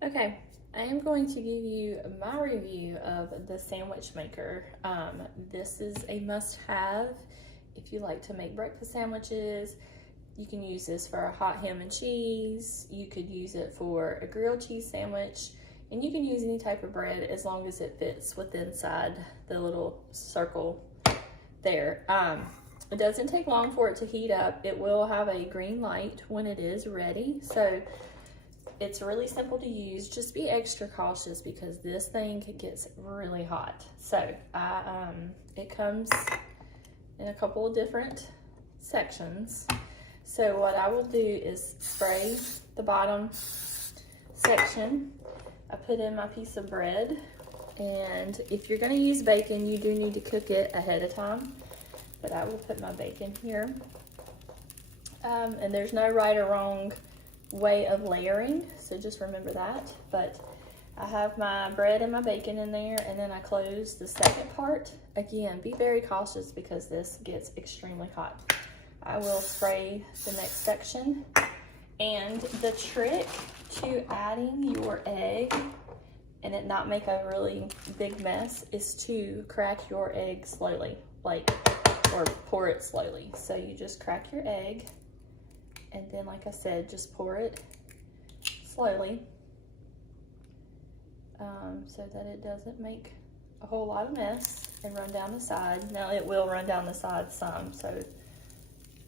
Okay, I am going to give you my review of the sandwich maker. This is a must-have if you like to make breakfast sandwiches. You can use this for a hot ham and cheese. You could use it for a grilled cheese sandwich, and you can use any type of bread as long as it fits within inside the little circle there. It doesn't take long for it to heat up. It will have a green light when it is ready. So it's really simple to use. Just be extra cautious because this thing gets really hot. So it comes in a couple of different sections. So what I will do is spray the bottom section. I put in my piece of bread, and if you're going to use bacon, you do need to cook it ahead of time. But I will put my bacon here. And there's no right or wrong way of layering, so just remember that. But I have my bread and my bacon in there, and then I close the second part. Again, be very cautious because this gets extremely hot. I will spray the next section, and the trick to adding your egg and it not make a really big mess is to crack your egg slowly, or pour it slowly. So you just crack your egg, and then, like I said, just pour it slowly so that it doesn't make a whole lot of mess and run down the side. Now it will run down the side some, so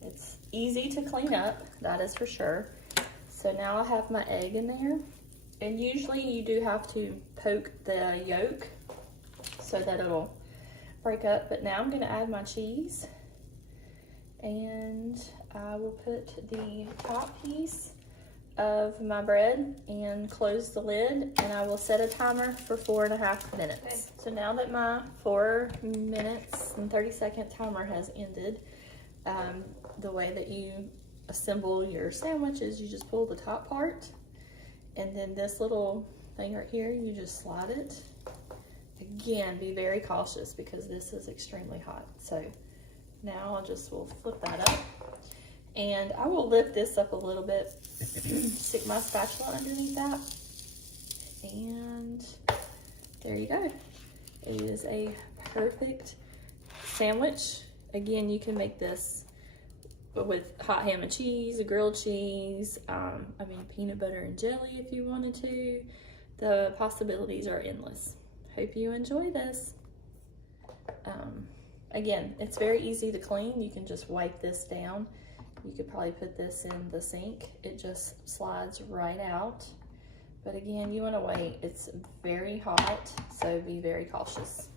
it's easy to clean up, that is for sure. So now I have my egg in there, and usually you do have to poke the yolk so that it'll break up. But now I'm going to add my cheese, and I will put the top piece of my bread and close the lid, and I will set a timer for 4.5 minutes. Okay. So now that my 4 minutes and 30-second timer has ended, the way that you assemble your sandwich is you just pull the top part, and then this little thing right here, you just slide it. Again, be very cautious because this is extremely hot. So now will flip that up, and I will lift this up a little bit, stick my spatula underneath that, and there you go. It is a perfect sandwich. Again, you can make this with hot ham and cheese, grilled cheese, peanut butter and jelly if you wanted to. The possibilities are endless. Hope you enjoy this. Again, it's very easy to clean. You can just wipe this down. You could probably put this in the sink. It just slides right out. But again, you want to wait. It's very hot, so be very cautious.